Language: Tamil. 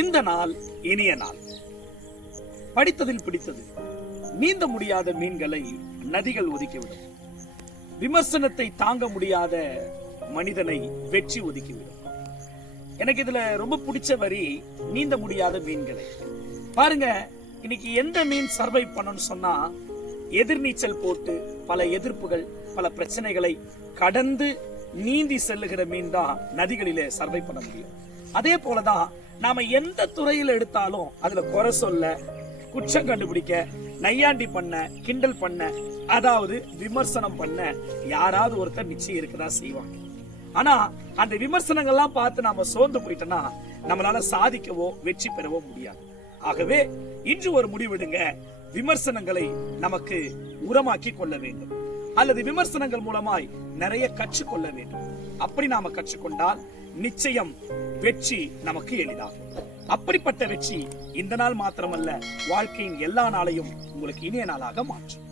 இந்த நாள் இனிய நாள். படித்ததில் பிடித்தது. நீந்த முடியாத மீன்களை நதிகள் ஒதுக்கிவிடும். விமர்சனத்தை தாங்க முடியாத மனிதனை வெற்றி ஒதுக்கிவிடும். எனக்கு இதுல ரொம்ப பிடிச்ச வரி, நீந்த முடியாத மீன்களை. பாருங்க, இன்னைக்கு எந்த மீன் சர்வை பண்ணணும்னு சொன்னா, எதிர்நீச்சல் போட்டு பல எதிர்ப்புகள், பல பிரச்சனைகளை கடந்து நீந்தி செல்லுகிற மீன் தான் நதிகளிலே சர்வை பண்ண முடியும். அதே போலதான் நாம எந்த துறையில் எடுத்தாலும் அதுல குறை சொல்ல, குற்றம் கண்டுபிடிக்க, நையாண்டி பண்ண, கிண்டல் பண்ண, அதாவது விமர்சனம் பண்ண யாராவது ஒருத்தர் நிச்சயம் இருக்கதான் செய்வாங்க. ஆனா அந்த விமர்சனங்கள்லாம் பார்த்து நாம சோர்ந்து போயிட்டோம்னா நம்மளால சாதிக்கவோ வெற்றி பெறவோ முடியாது. ஆகவே இன்று ஒரு முடிவெடுங்க, விமர்சனங்களை நமக்கு உரமாக்கி கொள்ள வேண்டும், அல்லது விமர்சனங்கள் மூலமாய் நிறைய கற்றுக்கொள்ள வேண்டும். அப்படி நாம கற்றுக்கொண்டால் நிச்சயம் வெற்றி நமக்கு எளிதாகும். அப்படிப்பட்ட வெற்றி இந்த நாள் மாத்திரமல்ல, வாழ்க்கையின் எல்லா நாளையும் உங்களுக்கு இனிய நாளாக மாற்றும்.